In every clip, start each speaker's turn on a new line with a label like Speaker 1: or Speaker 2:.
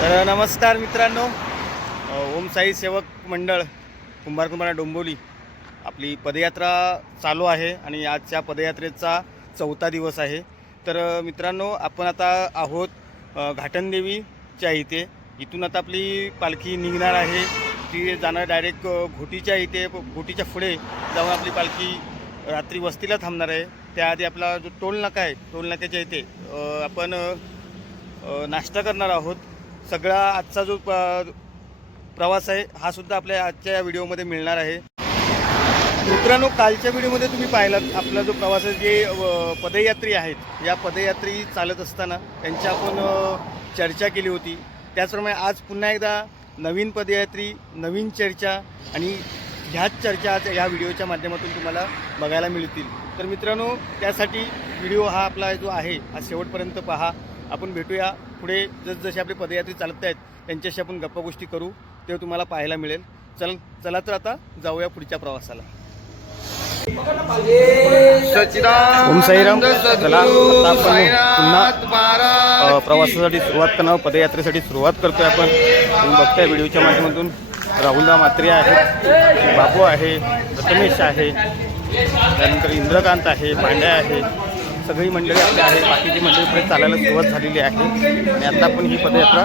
Speaker 1: तर नमस्कार मित्रांनो. ओम साई सेवक मंडळ कुंभारकुंभारा डोंबोली आपली पदयात्रा चालू आहे आणि आजच्या पदयात्रेचा चौथा दिवस आहे. तर मित्रांनो आपण आता आहोत घाटनदेवीच्या इथे. इथून आता आपली पालखी निघणार आहे. ती जाणार डायरेक्ट घोटीच्या इथे घोटीच्या पुढे जाऊन आपली पालखी रात्री वस्तीला थांबणार आहे. त्याआधी आपला जो टोल नाका आहे टोल नाक्याच्या इथे आपण नाश्ता करणार आहोत. सगळा आजचा जो प- प्रवास आहे हा सुद्धा आपल्या आजच्या या व्हिडिओमध्ये मिळणार आहे. मित्रांनो कालच्या व्हिडिओमध्ये तुम्ही पाहिलात आपला जो प्रवास आहे जे पदयात्री आहेत या पदयात्री चालत असताना त्यांची आपण चर्चा केली होती. त्याचप्रमाणे आज पुन्हा एकदा नवीन पदयात्री नवीन चर्चा आणि ह्याच चर्चा आज या व्हिडिओच्या माध्यमातून तुम्हाला बघायला मिळतील. तर मित्रांनो त्यासाठी व्हिडिओ हा आपला जो आहे हा शेवटपर्यंत पहा. आपण भेटूया. पुढे जसजसे आपले पदयात्री चालत आहेत त्यांच्याशी आपण गप्पा गोष्टी करू. ते तुम्हाला पाहायला मिळेल. चल चला तर आता जाऊया पुढच्या प्रवासाला. ओम साईराम. चला आता आपण पुन्हा प्रवासासाठी सुरुवात करणार पदयात्रेसाठी सुरुवात करतोय आपण. तुम्ही बघताय व्हिडिओच्या माध्यमातून. राहुलदा म्हात्रे आहे बाबू आहे प्रथमेश आहे त्यानंतर इंद्रकांत आहे पांड्या आहे सगळी मंडळी आपली आहे बाकीची मंडळी पुढे चालायला सुरुवात झालेली आहे. आणि आता पण ही पदयात्रा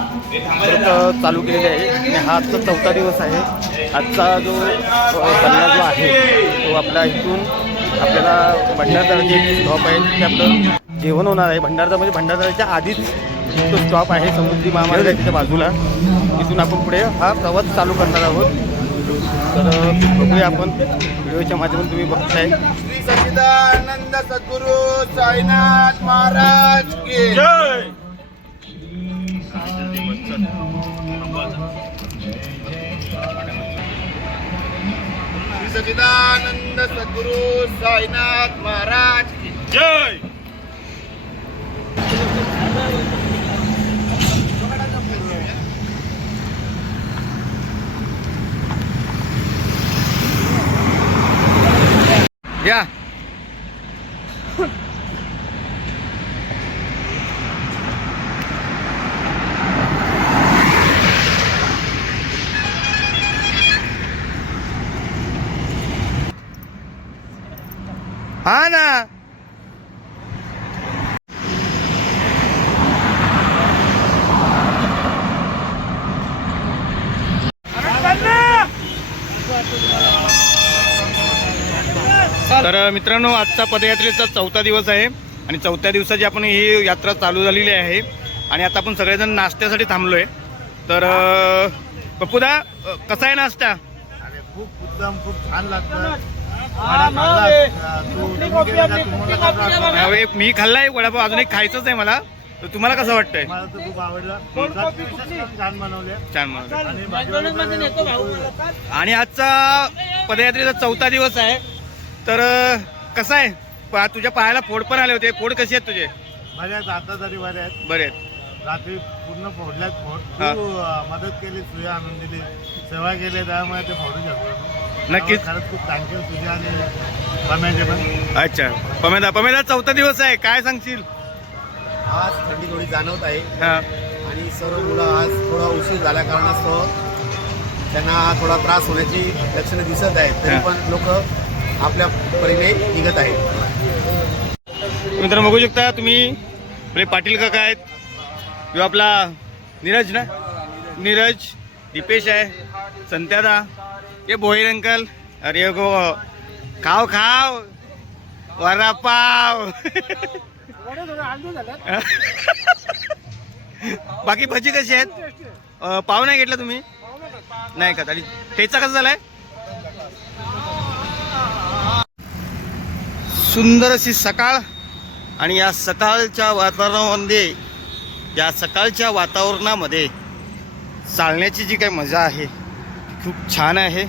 Speaker 1: परत चालू केलेली आहे. आणि हा आजचा चौथा दिवस आहे. आजचा जो सल्ला जो आहे तो आपला इथून आपल्याला भंडारदरा जे स्टॉप आहे. तिथे आपलं जेवण होणार आहे. भंडारदरा म्हणजे भंडारदाराच्या आधीच तो स्टॉप आहे. समुद्री महामार्गाच्या बाजूला. तिथून आपण पुढे हा प्रवास चालू करणार आहोत. तर बघूया आपण. व्हिडिओच्या माध्यमातून तुम्ही बघताय.
Speaker 2: श्री सच्चिदानंद सद्गुरु साईनाथ महाराज की
Speaker 1: जय.
Speaker 2: श्री सच्चिदानंद सद्गुरु साईनाथ महाराज की
Speaker 1: जय. या हा ना तर मित्रांनो आजचा पदयात्रेचा चौथा दिवस आहे आणि चौथ्या दिवसाची आपण ही यात्रा चालू झालेली आहे आणि आता आपण सगळेजण नाश्त्यासाठी थांबलोय. तर अं, पप्पूदा कसा आहे नाश्ता?
Speaker 2: अरे खूप उत्तम खूप छान लागतं.
Speaker 1: मी खाल्लाय वडापाव अजून एक खायचंच आहे मला. तर तुम्हाला कसं वाटतंय?
Speaker 2: मला तर खूप आवडलं. छान बनवले.
Speaker 1: छान मला
Speaker 2: आणि भाजीवाले
Speaker 1: आणि आजचा पदयात्रेचा चौथा दिवस आहे. तर कसा आहे? पा- तुझ्या पायाला फोड पण आले होते. फोड कसे आहेत तुझे?
Speaker 2: बऱ्याच आता तरी बरे आहेत.
Speaker 1: बरे आहेत.
Speaker 2: रात्री पूर्ण फोडल्यात फोड.
Speaker 1: हा.
Speaker 2: तू अं, मदत केली सुया आणून दिली सेवा केली त्यामुळे ते फोडू शकतो
Speaker 1: नक्कीच.
Speaker 2: त्यामुळे खरंच खूप थँक्यू तुझ्या आणि रम्याचे पण.
Speaker 1: अच्छा. पमेदा पमेदा चौथा दिवस आहे. काय सांगशील?
Speaker 3: आज थंडी थोडी जाणवत आहे.
Speaker 1: हा.
Speaker 3: आणि सर्व मुलं आज थोडा उशीर झाल्या कारणास्तव त्यांना थोडा त्रास होण्याची लक्षणं दिसत आहेत. तरी
Speaker 1: हा.
Speaker 3: पण लोक आपल्या परीने निघत आहे
Speaker 1: मित्रांनो बघू शकता तुम्ही. आपले पाटील काका आहेत. किंवा आपला नीरज ना? नीरज दीपेश आहे. संत्यादा ये भोईर अंकल. अरे गो खाव खाव. वडापाव बाकी भजी कशी आहेत? पाव नाही घेतला तुम्ही? नाही का आणि ठेचा कसा झालाय? सुंदर अशी सकाळ आणि या सकाळच्या वातावरणामध्ये या सकाळच्या वातावरणामध्ये चालण्याची जी काही मजा आहे खूप छान आहे.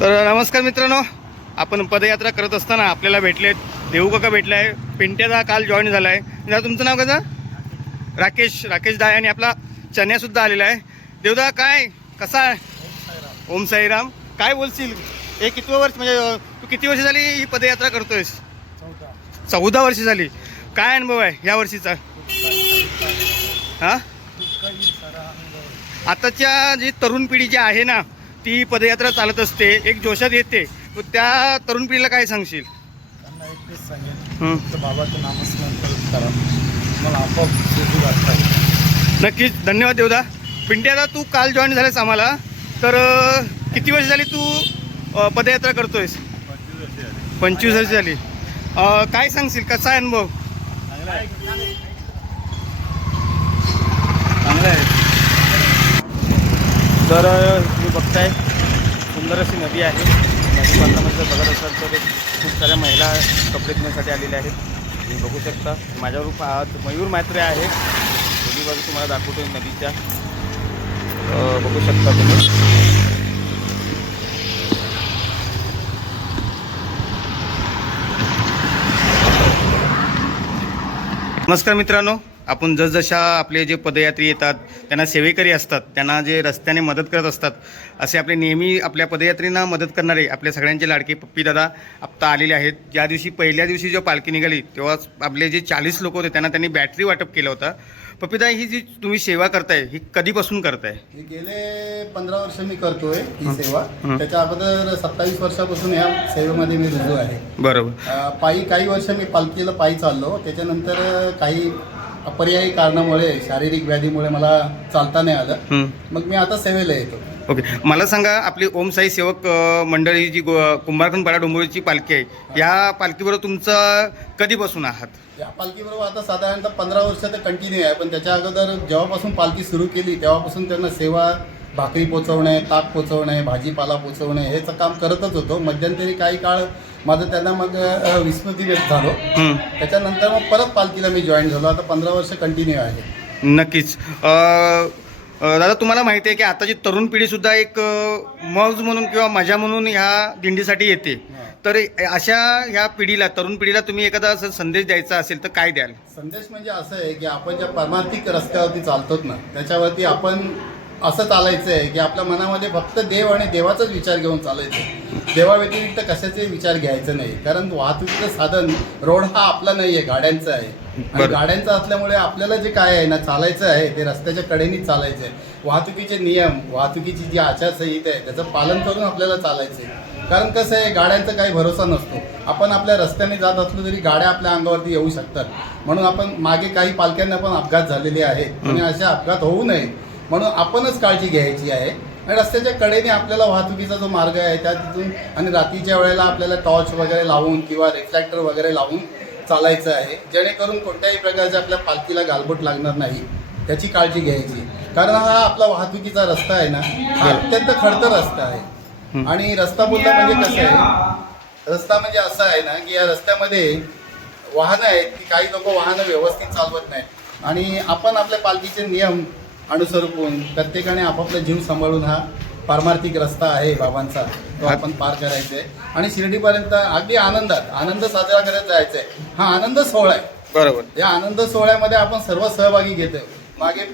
Speaker 1: तर नमस्कार मित्रांनो आपण पदयात्रा करत असताना आपल्याला भेटले देऊ काका भेटले आहे पिंट्याचा काल जॉईन झाला आहे तुमचं नाव कसं? राकेश राकेश दाय आणि आपला चन्यासुद्धा आलेला आहे. देवदा काय? कसा आहे? ओम साईराम. काय बोलशील? हे किती वर्ष म्हणजे तू किती वर्ष झाली ही पदयात्रा करतोयस? चौदा. वर्ष झाली. काय अनुभव आहे या वर्षीचा? हा? आताच्या जी तरुण पिढी जी आहे ना ती पदयात्रा चालत असते एक जोशात येते. त्या तरुण पिढीला काय सांगशील?
Speaker 2: त्यांना बाबाचं नामस्मरण करा. मला आपोआप
Speaker 1: नक्कीच. धन्यवाद देवदा. पिंट्याला तू काल जॉईन झालेस आम्हाला. तर किती वर्ष झाली तू पदयात्रा करतोयस? पंचवीस वर्ष झाली. काय सांगशील? कसा आहे अनुभव?
Speaker 2: चांगलं आहे.
Speaker 1: तर तुम्ही बघताय सुंदर अशी नदी आहे. नदी बांधल्यामध्ये बघत असाल तर खूप साऱ्या महिला कपडे धुण्यासाठी आलेल्या आहेत. तुम्ही बघू शकता. माझ्यावर पा- मयूर मात्रे आहे. दोन्ही बाजू तुम्हाला दाखवतो नदीच्या. बघू शकता तुम्ही. नमस्कार मित्रांनो. आपण जसजशा आपले जे पदयात्री येतात त्यांना सेवेकरी असतात त्यांना जे रस्त्याने मदत करत असतात असे आपले नेहमी आपल्या पदयात्रींना मदत करणारे आपल्या सगळ्यांचे लाडके पप्पीदादा आत्ता आलेले आहेत. ज्या दिवशी पहिल्या दिवशी जेव्हा पालखी निघाली तेव्हा आपले जे चाळीस लोक होते त्यांना त्यांनी बॅटरी वाटप केलं होतं. पप्पीदा ही जी तुम्ही सेवा करताय ही कधीपासून करताय?
Speaker 3: हे गेले पंधरा वर्ष मी करतोय ही सेवा. त्याच्या अगोदर सत्तावीस वर्षापासून या सेवेमध्ये मी रुजू आहे.
Speaker 1: बरोबर.
Speaker 3: पायी काही वर्ष मी पालखीला पायी चाललो. त्याच्यानंतर काही अपर्यायी कारणामुळे शारीरिक व्याधीमुळे मला चालता नाही आलं. मग मी आता सेवेला येतो.
Speaker 1: ओके. मला सांगा आपली ओम साई सेवक अ, मंडळी जी गो- कुंभारखंड डोंबिवलीची पालखी आहे या पालखीबरोबर तुमचं कधीपासून आहात?
Speaker 3: या पालखीबरोबर आता साधारणतः पंधरा वर्ष तर कंटिन्यू आहे पण त्याच्या अगोदर जेव्हापासून पालखी सुरू केली तेव्हापासून त्यांना सेवा भाकरी पोचवणे ताक पोचवणे भाजीपाला पोचवणे हेच काम करतच होतो. मध्यंतरी काही काळ माझं त्यांना मग अ, विस्मृतीवेत झालो. त्याच्यानंतर मग परत पालखीला मी जॉईन झालो. आता पंधरा वर्ष कंटिन्यू आहे.
Speaker 1: नक्कीच. दादा तुम्हाला माहिती आहे की आताची तरुण पिढीसुद्धा एक अ, मौज म्हणून किंवा मजा म्हणून ह्या दिंडीसाठी येते. तर अशा ह्या पिढीला तरुण पिढीला तुम्ही एखादा असं संदेश द्यायचा असेल तर काय द्याल?
Speaker 3: संदेश म्हणजे असं आहे की आपण ज्या परमार्थिक रस्त्यावरती चालतो ना त्याच्यावरती आपण असं चालायचं आहे की आपल्या मनामध्ये फक्त देव आणि देवाचाच विचार घेऊन चालायचं. देवाव्यतिरिक्त कशाचे विचार घ्यायचं नाही. कारण वाहतुकीचं साधन रोड हा आपला नाही आहे गाड्यांचा आहे. आणि
Speaker 1: बरं.
Speaker 3: गाड्यांचं असल्यामुळे आपल्याला जे काय आहे ना चालायचं आहे ते रस्त्याच्या कडेनीच चालायचं आहे वाहतुकीचे नियम वाहतुकीची जी आचारसंहिता आहे त्याचं पालन करून आपल्याला चालायचं आहे कारण कसं आहे गाड्यांचा काही भरोसा नसतो. आपण आपल्या रस्त्याने जात असलो तरी गाड्या आपल्या अंगावरती येऊ शकतात. म्हणून आपण मागे काही पालख्यांना पण अपघात झालेले आहेत. आणि असे अपघात होऊ नये म्हणून आपणच काळजी घ्यायची आहे. आणि रस्त्याच्या कडेने आपल्याला वाहतुकीचा जो मार्ग आहे त्या तिथून आणि रात्रीच्या वेळेला आपल्याला टॉर्च वगैरे लावून किंवा रिफ्लॅक्टर वगैरे लावून चालायचं आहे. जेणेकरून कोणत्याही प्रकारच्या आपल्या पालखीला गालबोट लागणार नाही त्याची काळजी घ्यायची. कारण हा आपला वाहतुकीचा रस्ता आहे ना हा अत्यंत खडतर रस्ता आहे. आणि रस्ता बोलता म्हणजे कसं आहे रस्ता म्हणजे असा आहे ना की या रस्त्यामध्ये वाहनं आहेत की काही लोक वाहनं व्यवस्थित चालवत नाहीत. आणि आपण आपल्या पालखीचे नियम अनुसरून प्रत्येकाने आपापला जीव सांभाळून हा पारमार्थिक रस्ता आहे बाबांचा तो आपण पार करायचा आहे आणि शिर्डीपर्यंत अगदी आनंदात आनंद साजरा करत जायचा आहे हा आनंद सोहळा आहे.
Speaker 1: बरोबर.
Speaker 3: या आनंद सोहळ्यामध्ये आपण सर्व सहभागी घेतोय. मागे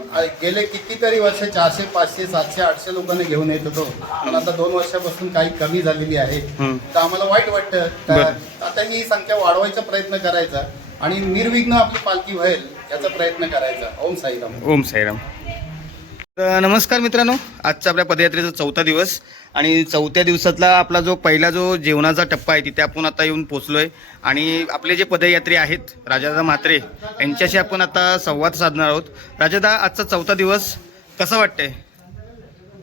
Speaker 3: गेले कितीतरी वर्ष चारशे पाचशे सातशे आठशे लोकांना घेऊन येत होतो. पण आता दोन वर्षापासून काही कमी झालेली आहे. तर आम्हाला वाईट वाटतं. आता ही संख्या वाढवायचा प्रयत्न करायचा. आणि निर्विघ्न आपली पालखी व्हाईल याचा प्रयत्न करायचा. ओम साईराम.
Speaker 1: ओम साईराम. तर नमस्कार मित्रांनो. आजचा आपल्या पदयात्रेचा चौथा दिवस आणि चौथ्या दिवसातला आपला जो पहिला जो जेवणाचा टप्पा आहे तिथे आपण आता येऊन पोचलोय आणि आपले जे पदयात्री आहेत राजादा म्हात्रे यांच्याशी आपण आता संवाद साधणार आहोत. राजादा आजचा चौथा दिवस कसा वाटतंय?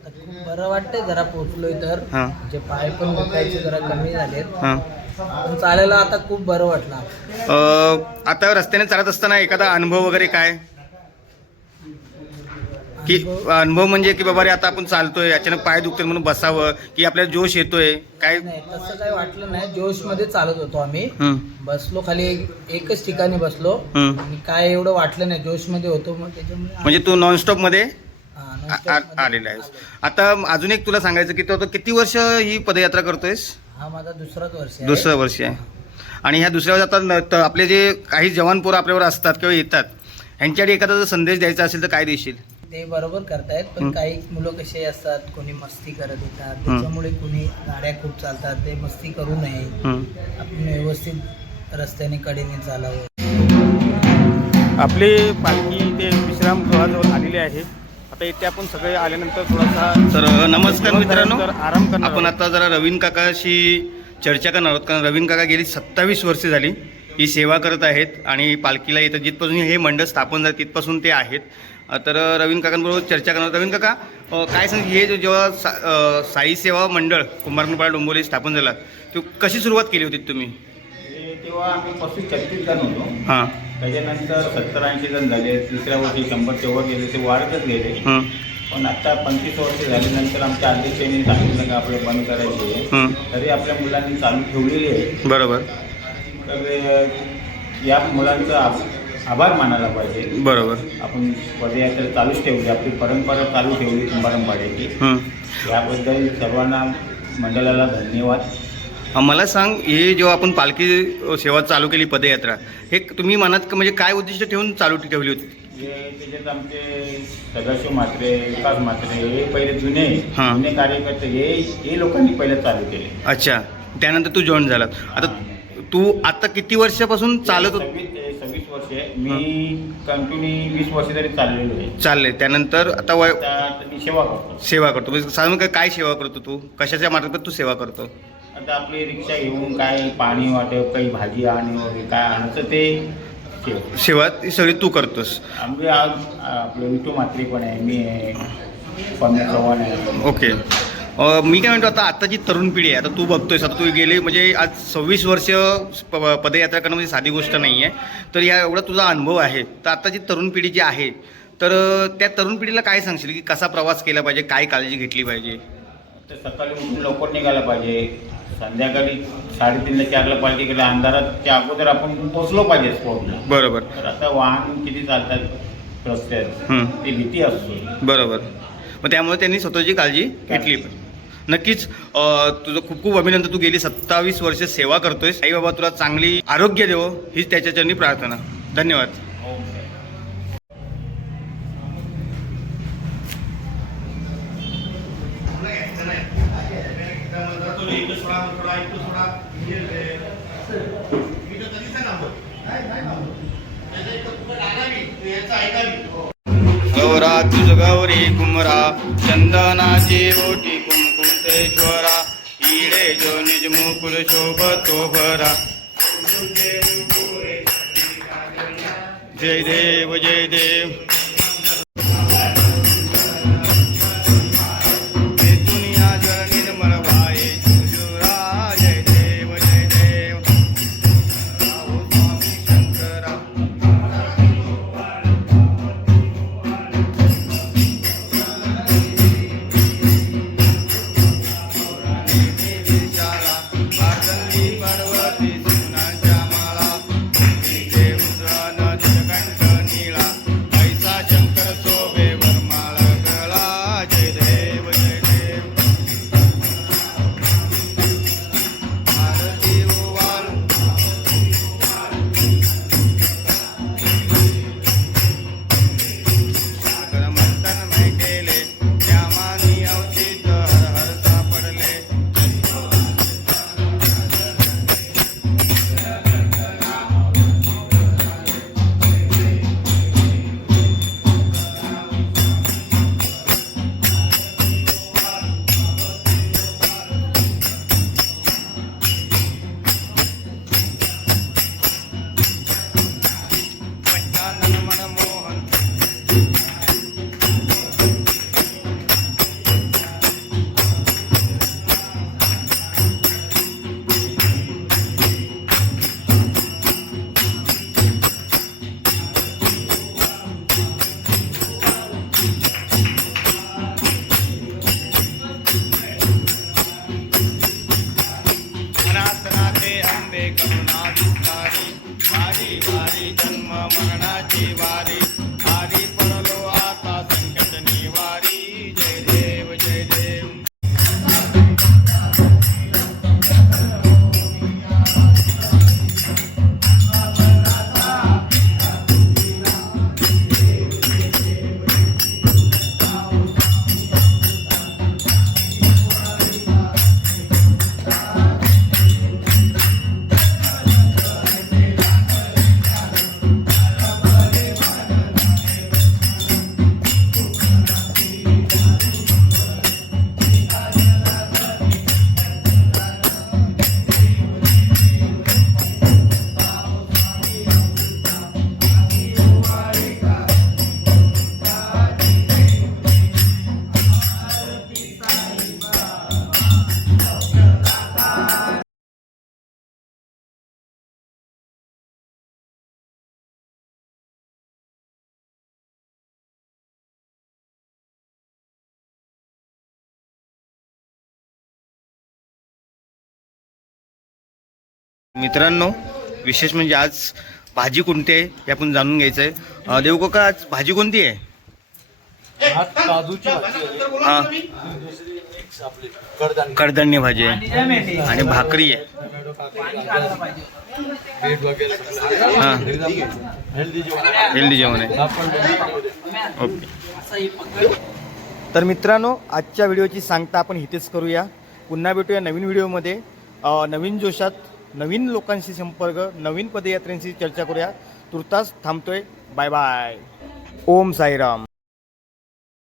Speaker 4: खूप बरं वाटतंय जरा पोचलोय तर.
Speaker 1: हां.
Speaker 4: म्हणजे पाय पण दुखायचे जरा कमी झालेत.
Speaker 1: हां.
Speaker 4: चालायला आता खूप बरं वाटलं.
Speaker 1: आता रस्त्याने चालत असताना एखादा अनुभव वगैरे काय? की अनुभव म्हणजे की बाबा रे आता आपण चालतोय अचानक पाय दुखतात म्हणून बसावं की आपल्याला जोश येतोय काय?
Speaker 4: नाही तसं काही वाटलं नाही. जोशमध्ये चालत होतो आम्ही.
Speaker 1: हं,
Speaker 4: बसलो खाली एक- एकच ठिकाणी बसलो.
Speaker 1: हं.
Speaker 4: आणि काय एवढं वाटलं नाही जोशमध्ये होतो मग त्याच्यामुळे
Speaker 1: म्हणजे तू नॉनस्टॉपमध्ये
Speaker 4: हा,
Speaker 1: आ- आ- आलेला आहेस. आता अजून एक तुला सांगायचं की तो किती वर्ष ही पदयात्रा करतोयस?
Speaker 4: हा माझा दुसराच वर्ष आहे.
Speaker 1: दुसरं वर्ष आहे. आणि ह्या दुसऱ्या वर्षात आता न- त- आपले जे काही जवान पोरं आपल्यावर असतात किंवा येतात ह्यांच्यासाठी एखादा जर संदेश द्यायचा असेल तर काय देशील?
Speaker 4: ते बरोबर करतायत
Speaker 1: हं.
Speaker 4: पण काही मुलं कसे असतात कोणी मस्ती करत येतात. त्याच्यामुळे कोणी गाड्या खूप चालतात ते मस्ती करू नये.
Speaker 1: हं.
Speaker 4: आपण व्यवस्थित रस्त्याने कडेने चालावं.
Speaker 5: आपली पालखी ते विश्रामगृहाजवळ आलेली आहे. आता इथे आपण सगळे आल्यानंतर थोडासा
Speaker 1: तर नमस्कार मित्रांनो.
Speaker 5: तर आराम करणार
Speaker 1: आपण आता जरा रवीन काकाशी चर्चा करणार आहोत. कारण रवीन काका गेली सत्तावीस वर्षे झाली. ही सेवा करत आहेत आणि पालखीला येतं जिथपासून हे मंडळ स्थापन झालं तिथपासून ते आहेत. तर रवीन काकांबरोबर चर्चा करणार रवीन काका काय सांग हे जो जेव्हा सा साई सेवा मंडळ कुंभारकुंपाळा डोंबोली स्थापन झाला तो कशी सुरुवात केली होती तुम्ही?
Speaker 6: ते तेव्हा आम्ही पस्तीस छत्तीस जण होतो.
Speaker 1: हां.
Speaker 6: त्याच्यानंतर सत्तर ऐंशी जण झाले तिसऱ्या वर्षी शंभरच्या वर गेले ते वाढतच गेले. पण आता पंचवीस वर्ष झाल्यानंतर आमच्या अध्यक्षांनी सांगितलं की आपलं बंद करायचे. तरी आपल्या मुलांनी चालू ठेवलेली आहे.
Speaker 1: बरोबर.
Speaker 6: तर या मुलांचा आभार मानायला पाहिजे.
Speaker 1: बरोबर.
Speaker 6: आपण पदयात्रा चालूच ठेवली आपली परंपरा चालू ठेवली कुंभारंपाड्याची
Speaker 1: हं.
Speaker 6: याबद्दल सर्वांना मंडळाला धन्यवाद.
Speaker 1: मला सांग हे जेव्हा आपण पालखी सेवा चालू केली पदयात्रा हे तुम्ही मनात क- म्हणजे काय उद्दिष्ट ठेवून चालू ठेवली होती?
Speaker 6: हे त्याच्यात आमचे सदाशिव म्हात्रे विकास म्हात्रे हे पहिले जुने
Speaker 1: हां.
Speaker 6: जुने कार्यकर्ते हे हे लोकांनी पहिले चालू केले.
Speaker 1: अच्छा. त्यानंतर तू जॉईन झाला आता तू आता किती वर्षापासून चालत होत
Speaker 6: सव्वीस वर्ष. आहे. मी कंटिन्यू वीस वर्ष तरी चाललेलो आहे.
Speaker 1: चालले त्यानंतर आता वय
Speaker 6: आता मी सेवा करतो.
Speaker 1: सेवा करतो. म्हणजे साधारण काय काय सेवा करतो तू? कशाच्या मार्फत तू सेवा करतो?
Speaker 6: आता आपली रिक्षा घेऊन काय पाणी वाटप काही भाजी आणि वगैरे काय आणायचं ते सेवा.
Speaker 1: सेवा ती सगळी तू करतोस.
Speaker 6: आम्ही आज आपलं विठू म्हात्रे पण आहे. मी आहे. पन्ने चव्हाण आहे.
Speaker 1: ओके. मी काय म्हणतो आता आताची तरुण पिढी आहे. आता तू बघतोयस आता तू गेले म्हणजे आज सव्वीस वर्ष पदयात्रा करणं म्हणजे साधी गोष्ट नाही आहे तर या एवढा तुझा अनुभव आहे. तर आताची तरुण पिढी जी आहे तर त्या तरुण पिढीला काय सांगशील की कसा प्रवास केला पाहिजे काय काळजी घेतली पाहिजे?
Speaker 6: तर सकाळी उठून लवकर निघायला पाहिजे. संध्याकाळी साडेतीनला चारला पाहिजे गेल्या अंधाराच्या अगोदर आपण पोचलो पाहिजे स्पॉटला
Speaker 1: बरोबर.
Speaker 6: तर आता वाहन किती चालतात रस्त्यात. ती भीती असते.
Speaker 1: बरोबर. मग त्यामुळे त्यांनी स्वतःची काळजी घेतली पाहिजे. नक्कीच तुझं खूप खूप अभिनंदन. तू गेली सत्तावीस वर्ष सेवा करतोयस. आई बाबा तुला चांगली आरोग्य देवो हीच त्याच्या चरणी प्रार्थना. धन्यवाद. हो. गौरा तुझ गौरी कुमरा चंदनाची ओटी कुमकुमतेश्वरा इडे जो निज मुकुल शोभतो भरा. जय देव जय देव. मित्रांनो विशेष म्हणजे आज भाजी कोणती आहे हे आपण जाणून घ्यायचं आहे देव काका आज भाजी कोणती आहे? हा. कडधान्य. भाजी आहे. आणि भाकरी आहे. हा. हेल्दी जेवण. आहे. ओके. तर मित्रांनो आजच्या व्हिडिओची सांगता आपण इथेच करूया. पुन्हा भेटूया नवीन व्हिडिओमध्ये. नवीन जोशात नवीन लोकांशी संपर्क नवीन पदयात्रेंशी चर्चा करूया. तुर्तास थांबतोय. Bye bye Om Sairam.